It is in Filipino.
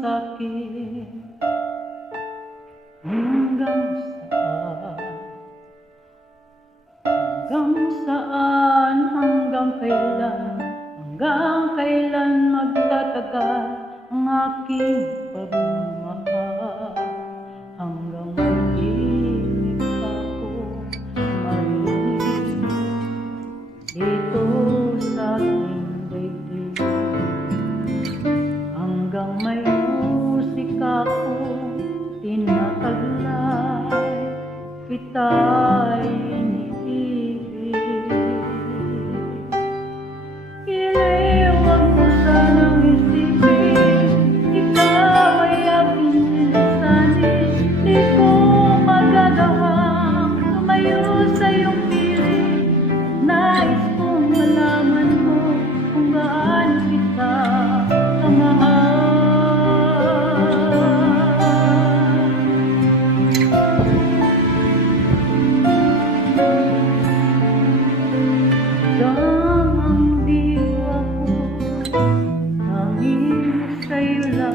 sa'kin. Hanggang saan? Hanggang saan? Hanggang kailan? Hanggang kailan magtatagal ang aking pagmamahal? Hanggang mag-ibig ako marinig dito sa aking daigdig. Hanggang may musika ko tinataglay, kita'y iniibig. Huwag mo sanang isipin, ikaw ay aking lilisanin. Di ko magagawang tumayo sa iyong piling. Nais kong malaman mo kung gaano kita kamahal. Sa'yo lang